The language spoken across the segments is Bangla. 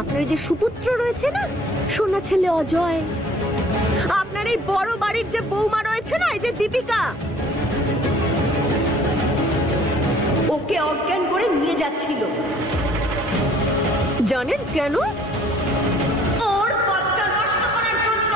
আপনার যে সুপুত্র রয়েছে না, সোনা ছেলে অজয়, আপনার এই বড় বাড়ির যে বৌমা রয়েছে না, এই যে দীপিকা, ওকে অজ্ঞান করে নিয়ে যাচ্ছিল। জানেন কেন? ওর বাচ্চা নষ্ট করার জন্য।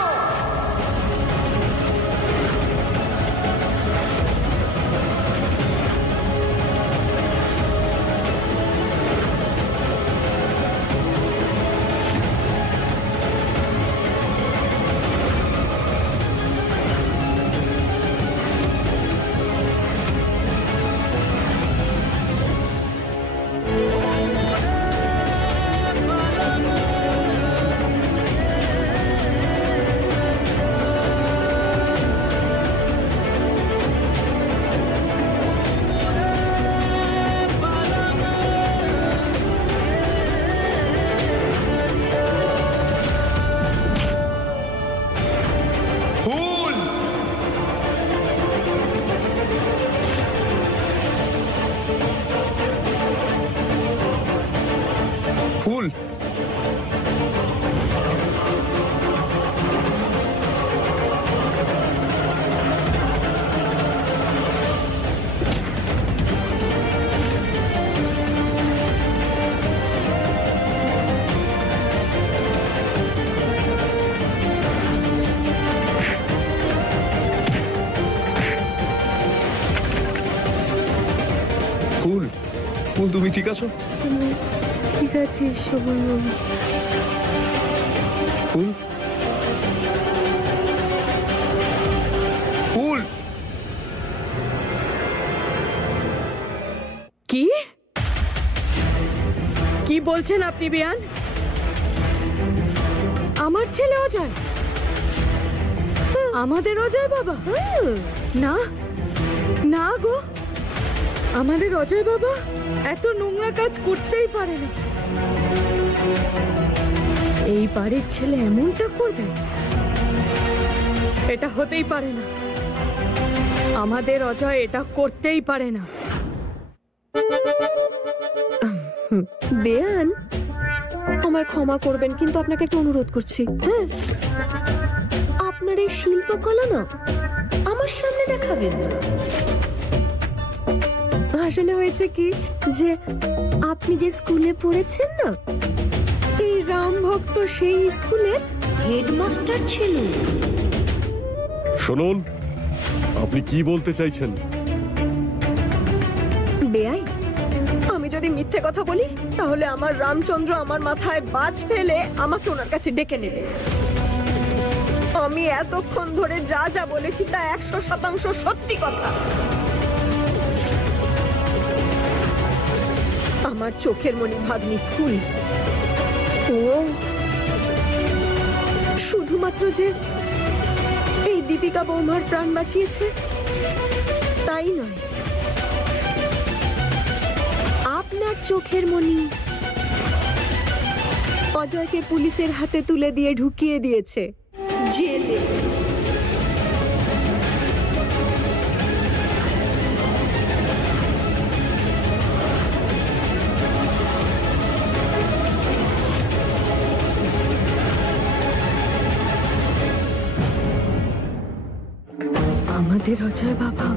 ফুল, ফুল, ফুল, তুমি ঠিক আছো? ঠিক আছে শোভনবাবু। ফুল, ফুল, কি কি বলছেন আপনি বিয়ান? আমার ছেলে অজয়? আমাদের অজয় বাবা? না না গো, আমাদের অজয় বাবা এত নোংরা কাজ করতেই পারে না। এই বাড়ির ছেলে এমনটা করবে? এটা হতেই পারে না। আমাদের অজয় এটা করতেই পারে না। বেয়ান, আমায় ক্ষমা করবেন, কিন্তু আপনাকে একটা অনুরোধ করছি। হ্যাঁ, আপনার এই শিল্পকলা না আমার সামনে দেখাবেন না। আসলে হয়েছে কি, যে আপনি যে স্কুলে পড়েছেন না, এই রাম ভক্ত সেই স্কুলের হেডমাস্টার ছিল। শুনুন, আপনি কি বলতে চাইছেন? বেয়াই, আমি যদি মিথ্যে কথা বলি তাহলে আমার রামচন্দ্র আমার মাথায় বাজ ফেলে আমাকে ওনার কাছে ডেকে নেবে। আমি এতক্ষণ ধরে যা যা বলেছি তা 100% সত্যি কথা। আমার চোখের মনি ভাগ্নি ফুল, ও শুধুমাত্র যে এই দীপিকা বৌমার প্রাণ বাঁচিয়েছে তাই নয়, আপনার চোখের মনি অজয়কে পুলিশের হাতে তুলে দিয়ে ঢুকিয়ে দিয়েছে জেলে। আমাদের অজয় বাবা,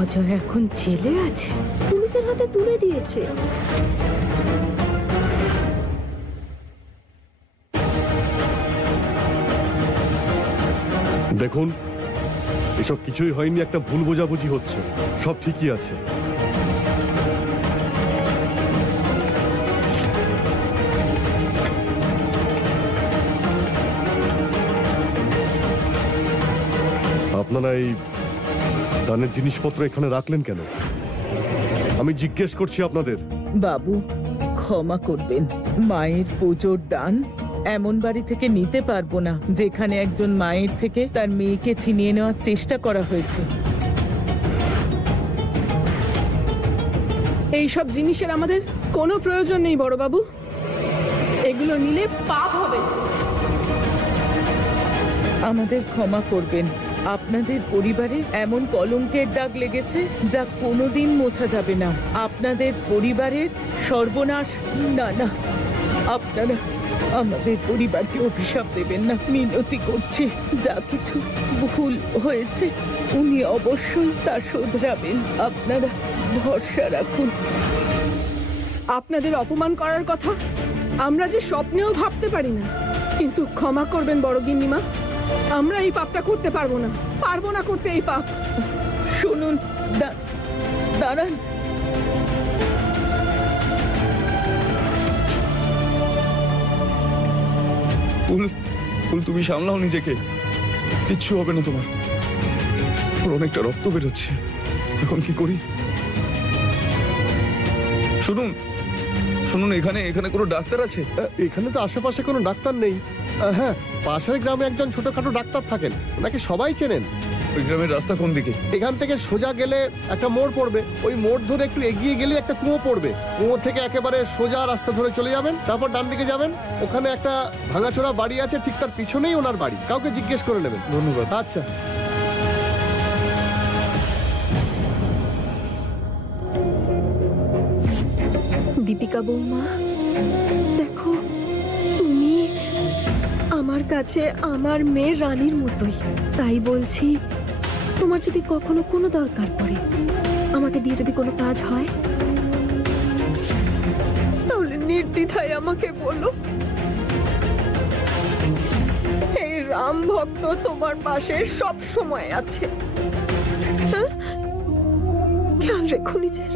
অজয় এখন জেলে আছে? পুলিশের হাতে তুলে দিয়েছে। দেখুন, এসব কিছুই হয়নি, একটা ভুল বোঝাবুঝি হচ্ছে, সব ঠিকই আছে। আপনারা এই দানের জিনিসপত্র এখানে রাখলেন কেন? আমি জিজ্ঞেস করছি আপনাদের। বাবু, ক্ষমা করবেন, মায়ের পুজোর দান এমন বাড়ি থেকে নিতে পারবো না যেখানে একজন মায়ের থেকে তার মেয়েকে ছিনিয়ে নেওয়ার চেষ্টা করা হয়েছে। এই সব জিনিসের আমাদের কোনো প্রয়োজন নেই বড় বাবু, এগুলো নিলে পাপ হবে। আমাদের ক্ষমা করবেন, আপনাদের পরিবারে এমন কলঙ্কের দাগ লেগেছে যা কোনোদিন মোছা যাবে না। আপনাদের পরিবারের সর্বনাশ। না না, আপনারা আমাদের পরিবারকে অভিশাপ দেবেন না, মিনতি করছি। যা কিছু ভুল হয়েছে উনি অবশ্যই তা শোধরাবেন, আপনারা ভরসা রাখুন। আপনাদের অপমান করার কথা আমরা যে স্বপ্নেও ভাবতে পারি না, কিন্তু ক্ষমা করবেন বড় গিন্নিমা, আমরা এই পাপটা করতে পারবো না করতে এই পাপ। শুনুন, দাঁড়ান। ফুল, ফুল তুমি সামলাও নিজেকে, কিচ্ছু হবে না তোমার। ওর অনেকটা রক্ত বেরোচ্ছে, এখন কি করি? শুনুন শুনুন, এখানে এখানে কোনো ডাক্তার আছে? এখানে তো আশেপাশে কোনো ডাক্তার নেই। হ্যাঁ, পাশের গ্রামে একজন ছোটখাটো ডাক্তার থাকেন, ওনাকে সবাই চেনেন। ওই গ্রামের রাস্তা কোন দিকে? এখান থেকে সোজা গেলে একটা মোড় পড়বে, ওই মোড় ধরে একটু এগিয়ে গেলে একটা কুয়ো পড়বে, কুয়ো থেকে একেবারে সোজা রাস্তা ধরে চলে যাবেন, তারপর ডান দিকে যাবেন, ওখানে একটা ভাঙাচোরা বাড়ি আছে, ঠিক তার পিছনেই ওনার বাড়ি, কাউকে জিজ্ঞেস করে নেবেন। ধন্যবাদ। আচ্ছা। দীপিকা বৌমা, দেখো, তুমি আমার কাছে আমার মেয়ের রানীর মতোই। তাই বলছি, তোমার যদি কখনো কোনো দরকার পড়ে, আমাকে দিয়ে যদি কোনো কাজ হয়, তাহলে নির্দ্বিধায় আমাকে বলো। এই রাম ভক্ত তোমার পাশে সব সময় আছে। হ্যাঁ? খেয়াল রেখো নিজের।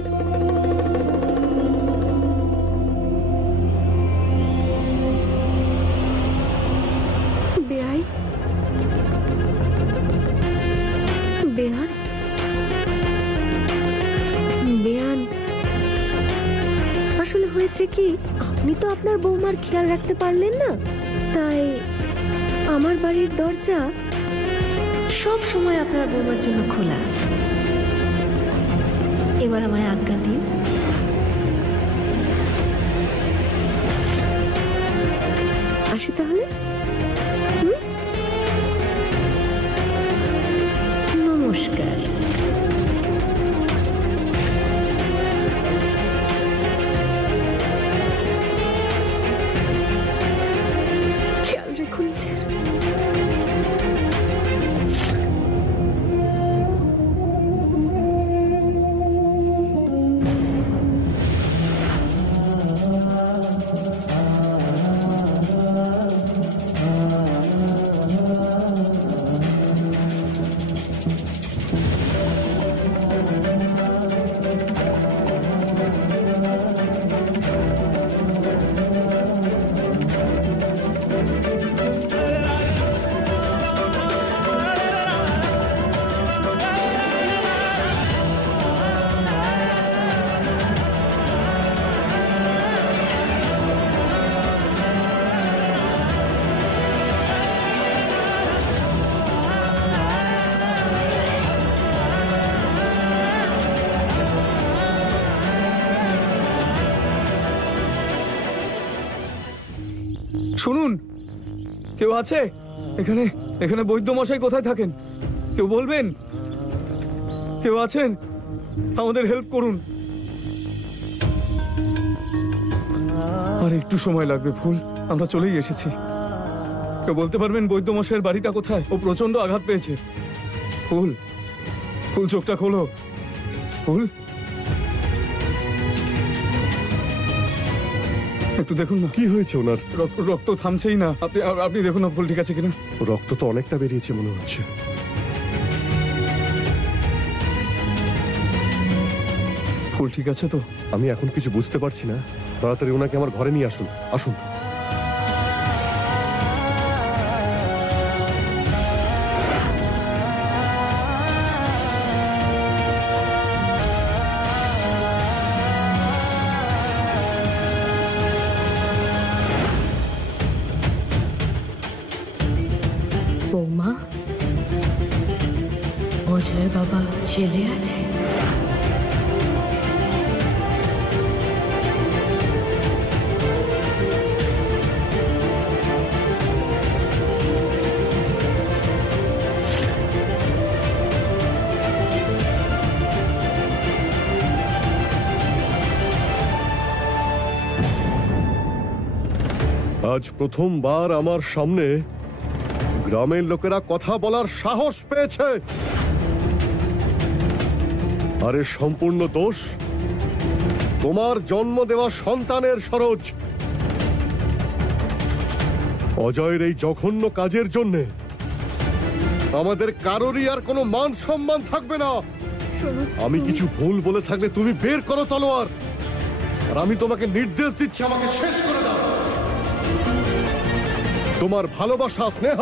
বেয়াই, বেয়ান, বেয়ান, আসলে হয়েছে কি, আপনি তো আপনার বৌমার খেয়াল রাখতে পারলেন না, তাই আমার বাড়ির দরজা সব সময় আপনার বৌমার জন্য খোলা। এবার আমায় আজ্ঞা দিন। আসি তাহলে। নমস্কার। খেয়াল রেখো নিজের। শুনুন, কেউ আছে এখানে? এখানে বৈদ্য মশাই কোথায় থাকেন? কেউ বলবেন? কেউ আছেন? আমাদের হেল্প করুন। আর একটু সময় লাগবে ফুল, আমরা চলেই এসেছি। কেউ বলতে পারবেন বৈদ্য মশাইয়ের বাড়িটা কোথায়? ও প্রচন্ড আঘাত পেয়েছে। ফুল, ফুল চোখটা খোলো। ফুল, একটু দেখুন না। কি হয়েছে ওনার? রক্ত থামছেই না। আপনি দেখুন না ফুল ঠিক আছে কিনা। রক্ত তো অনেকটা বেরিয়েছে মনে হচ্ছে। ফুল ঠিক আছে তো? আমি এখন কিছু বুঝতে পারছি না, তাড়াতাড়ি ওনাকে আমার ঘরে নিয়ে আসুন। আসুন। বৌমা, অজয় বাবা ছেলে আছে? আজ প্রথমবার আমার সামনে গ্রামের লোকেরা কথা বলার সাহস পেয়েছে। আরে সম্পূর্ণ দোষ তোমার জন্ম দেওয়া সন্তানের সরোজ। অজয়ের এই জঘন্য কাজের জন্যে আমাদের কারোরই আর কোনো মান সম্মান থাকবে না। শোনো, আমি কিছু ভুল বলে থাকলে তুমি বের করো তলোয়ার, আর আমি তোমাকে নির্দেশ দিচ্ছি আমাকে শেষ করে দাও। তোমার ভালোবাসা, স্নেহ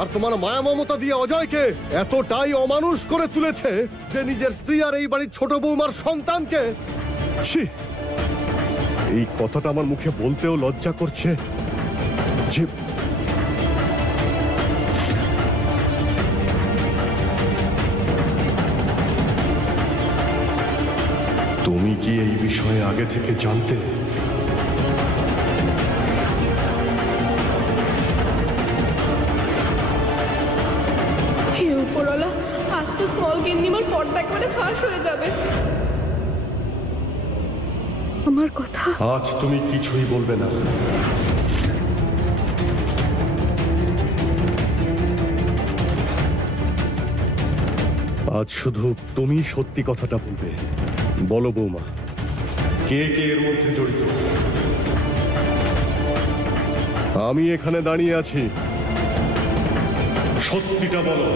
আর তোমার মায়া মমতা দিয়ে অজয়কে এতটাই অমানুষ করে তুলেছে যে নিজের স্ত্রী আর এই বাড়ির ছোট বৌমার সন্তানকে, ছি, এই কথাটা আমার মুখে বলতেও লজ্জা করছে যে তুমি কি এই বিষয়ে আগে থেকে জানতে? হে উপরওয়ালা, আজ তো স্মল গিন্নিমার পর্দা একেবারে ফাঁস হয়ে যাবে। আমার কথা আজ তুমি কিছুই বলবে না। আজ শুধু তুমি সত্যি কথাটা বলবে। বলো বৌমা, কে কে এর মধ্যে জড়িত? আমি এখানে দাঁড়িয়ে আছি, সত্যিটা বলো।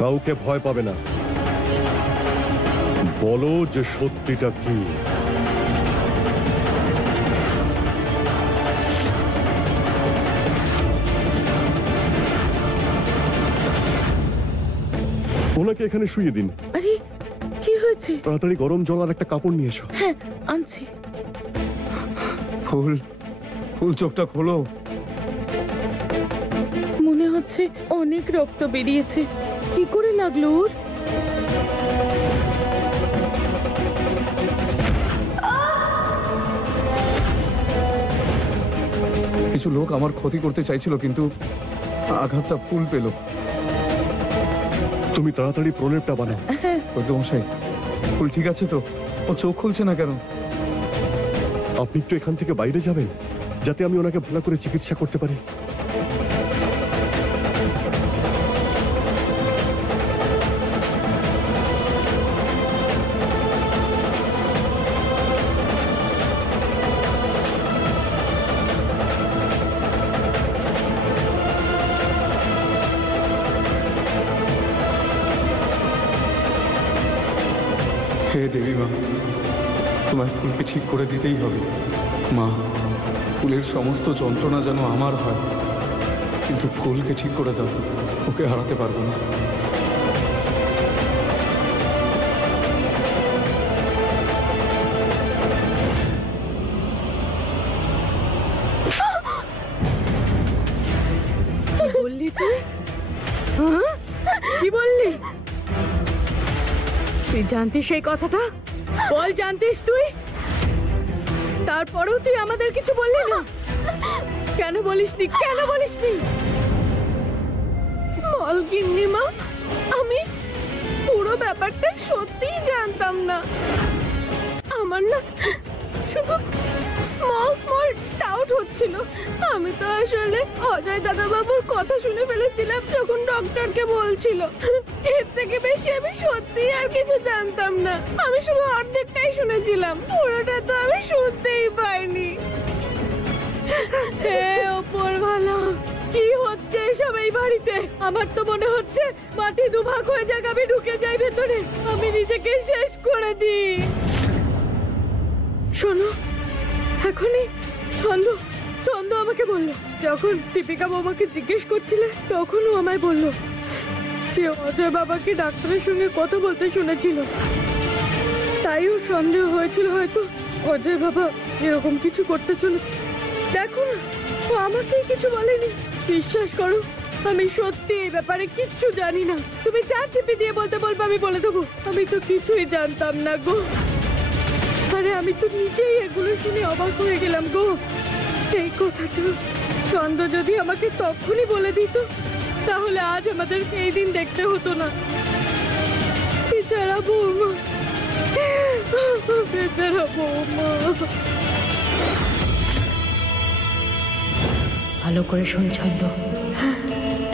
কাউকে ভয় পাবে না, বলো যে সত্যিটা কি। ওনাকে এখানে শুইয়ে দিন। আরে কি হয়েছে? তাড়াতাড়ি গরম জল আর একটা কাপড় নিয়ে এসো। হ্যাঁ, আনছি। ফুল, ফুল চোখটা খোলো। মনে হচ্ছে অনেক রক্ত বেরিয়েছে। কি করে লাগলো ওর? কিছু লোক আমার ক্ষতি করতে চাইছিল, কিন্তু আঘাতটা ফুল পেল। তুমি তাড়াতাড়ি প্রলেপটা বানাও। বৈদ্যমশাই, ফুল ঠিক আছে তো? ও চোখ খুলছে না কেন? আপনি একটু এখান থেকে বাইরে যাবেন, যাতে আমি ওনাকে ভালো করে চিকিৎসা করতে পারি। হে দেবী মা, তোমার ফুলকে ঠিক করে দিতেই হবে। মা, ফুলের সমস্ত যন্ত্রণা যেন আমার হয়, কিন্তু ফুলকে ঠিক করে দাও, ওকে হারাতে পারবো না। কি বললি তুই? হ্যাঁ? কি বললি? তুই জানতিস সেই কথাটা? বল, জানতিস তুই? তারপরেও তুই আমাদের কিছু বললি না। কেন বলিসনি? কেন বলিসনি? স্মল গিন্নিমা, আমি পুরো ব্যাপারটা সত্যিই জানতাম না। আমার না শুধু স্মল স্মল ডাউট হচ্ছিল। আমি তো আসলে অজয় দাদাবাবুর কথা শুনে ফেলেছিলাম যখন ডক্টরকে বলছিল। এর থেকে বেশি আমি সত্যিই আর কিছু জানতাম না। আমি শুধু অর্ধেকটাই শুনেছিলাম, পুরোটা তো আমি শুনতেই পাইনি। হে ওপরওয়ালা, কি হচ্ছে এসব এই বাড়িতে? আমার তো মনে হচ্ছে মাটি দুভাগ হয়ে যাক, আমি ঢুকে যাই ভেতরে, আমি নিজেকে শেষ করে দিই। শোনো, এখনই ছন্দ আমাকে বলল, যখন দীপিকা বৌমাকে জিজ্ঞেস করছিলে তখনও আমায় বলল সে অজয় বাবাকে ডাক্তারের সঙ্গে কথা বলতে শুনেছিল। তাইও সন্দেহ হয়েছিল হয়তো অজয় বাবা এরকম কিছু করতে চলেছে। দেখো না, ও আমাকেই কিছু বলেনি। বিশ্বাস করো, আমি সত্যি এই ব্যাপারে কিচ্ছু জানি না। তুমি যা টিপি দিয়ে বলতে বলবে আমি বলে দেবো। আমি তো কিছুই জানতাম না গো। আরে আমি তো নিজেই এগুলো শুনে অবাক হয়ে গেলাম গো। এই কথাটা চন্দ্র যদি আমাকে তখনই বলে দিত, তাহলে আজ আমাদের এই দিন দেখতে হতো না। বেচারা বউ বেচারা বৌমা। ভালো করে শুনছেন তো,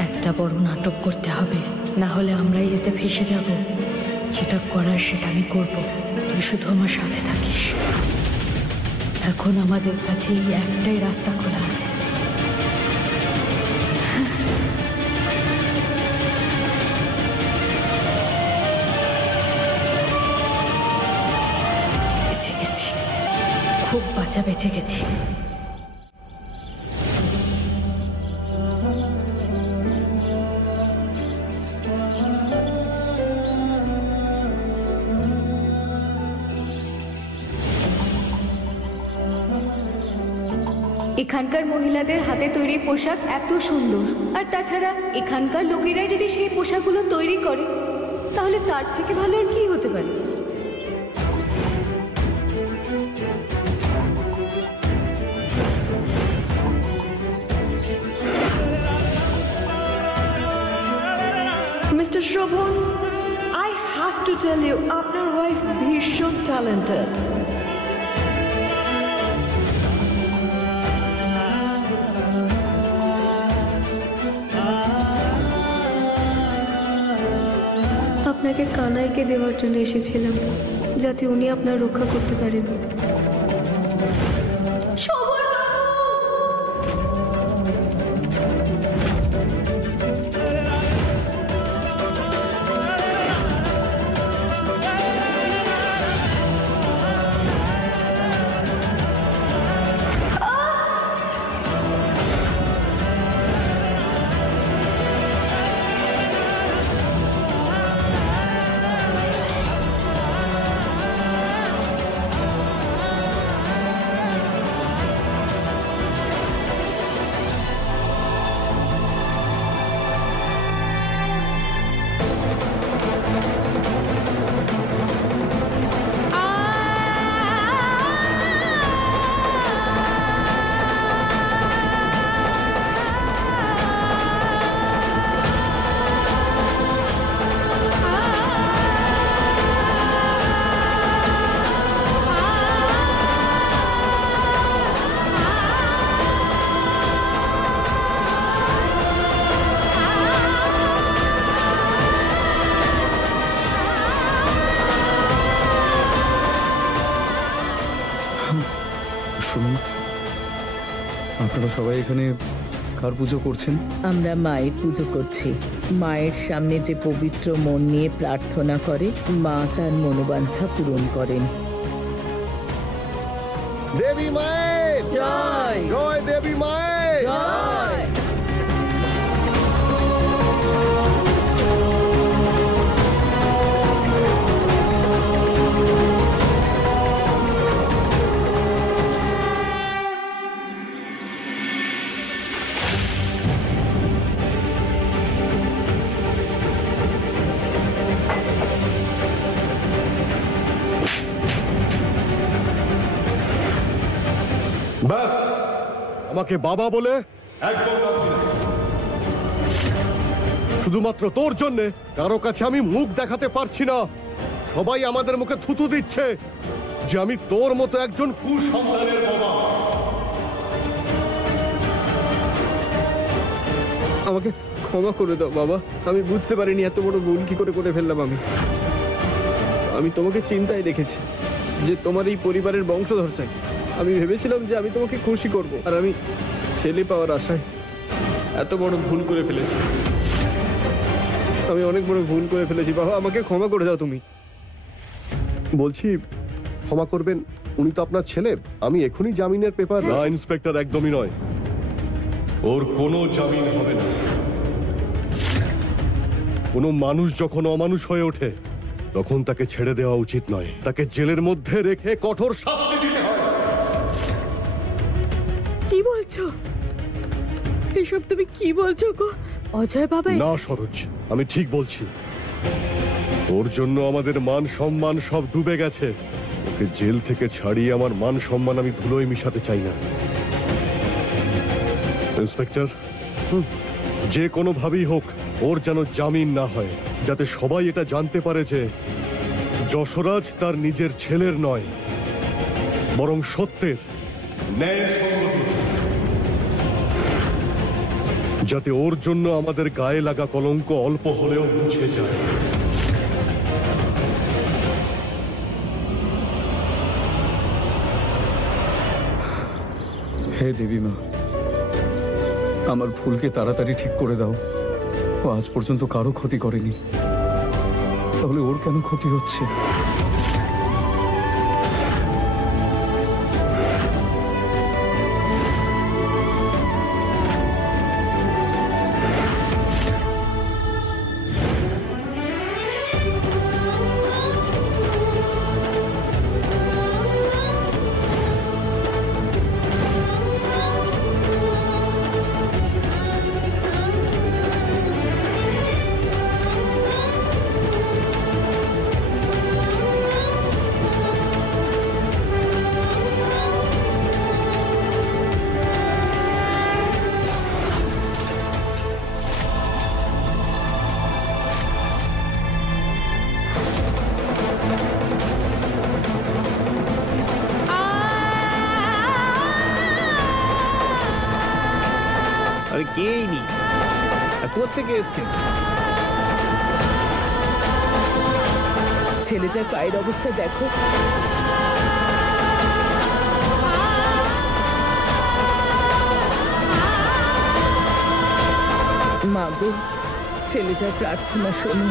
একটা বড় নাটক করতে হবে, না হলে আমরাই এতে ফেসে যাব। যেটা করার সেটা আমি করব, তুই শুধু আমার সাথে থাকিস। এখন আমাদের কাছে এই একটাই রাস্তা খোলা আছে। বেঁচে গেছি, খুব বাঁচা বেঁচে গেছি। এখানকার মহিলাদের হাতে তৈরি পোশাক এত সুন্দর, আর তাছাড়া এখানকার লোকেরাই যদি সেই পোশাকগুলো তৈরি করে, তাহলে তার থেকে ভালো আর কি হতে পারে? Mister Shobhan, I have to tell you, আপনার ওয়াইফ ভীষণ ট্যালেন্টেড। আপনাকে কানাইকে দেওয়ার জন্য এসেছিলাম, যাতে উনি আপনার রক্ষা করতে পারেন। শুনুন, আপনারা সবাই এখানে কার পুজো করছেন? আমরা মায়ের পুজো করছি। মায়ের সামনে যে পবিত্র মন নিয়ে প্রার্থনা করে, মা তার মনোবাঞ্ছা পূরণ করেন। দেবী মায়ের জয় জয়, দেবী মায়ের জয়। ব্যাস, আমাকে বাবা বলে একদম ডাকবি না। শুধুমাত্র তোর জন্যে কারো কাছে আমি মুখ দেখাতে পারছি না। সবাই আমাদের মুখে থুতু দিচ্ছে যে আমি তোর মতো একজন কুসন্তানের বাবা। আমাকে ক্ষমা করে দাও বাবা, আমি বুঝতে পারিনি এত বড় ভুল কি করে করে ফেললাম। আমি তোমাকে চিন্তায় রেখেছি যে তোমার এই পরিবারের বংশধর চাই। আমি ভেবেছিলাম যে আমি তোমাকে খুশি করব, আর আমি ছেলে পাওয়ার আশায় এত বড় ভুল করে ফেলেছি। আমি অনেক বড় ভুল করে ফেলেছি বাবা, আমাকে ক্ষমা করে দাও তুমি। বলছি, ক্ষমা করবেন, উনি তো আপনার ছেলে। আমি এখনই জামিনের পেপার। না ইন্সপেক্টর, একদমই নয়, ওর কোনো জামিন হবে না। কোনো মানুষ যখন অমানুষ হয়ে ওঠে, তখন তাকে ছেড়ে দেওয়া উচিত নয়, তাকে জেলের মধ্যে রেখে কঠোর শাস্তি দিতে হয়। কি বলছো এসব? তুমি কি বলছো গো অজয় বাবা? না সরোজ, আমি ঠিক বলছি। ওর জন্য আমাদের মান সম্মান সব ডুবে গেছে। ওকে জেল থেকে ছাড়িয়ে আমার মান সম্মান আমি ধুলোয় মিশাতে চাই না। ইন্সপেক্টর, যে কোনো ভাবেই হোক ওর যেন জামিন না হয়, যাতে সবাই এটা জানতে পারে যে যশোরাজ তার নিজের ছেলের নয়, বরং সত্যের, ন্যায়ের সঙ্গ দিয়েছে, যাতে ওর জন্য আমাদের গায়ে লাগা কলঙ্ক অল্প হলেও মুছে যায়। হে দেবী মা, আমার ভুলকে তাড়াতাড়ি ঠিক করে দাও। ও আজ পর্যন্ত কারো ক্ষতি করেনি, তাহলে ওর কেন ক্ষতি হচ্ছে? আরে কেই নি, আর কোত্থেকে এসছেন? ছেলেটার পায়ের অবস্থা দেখো। মা গো, ছেলেটার প্রার্থনা শোনো।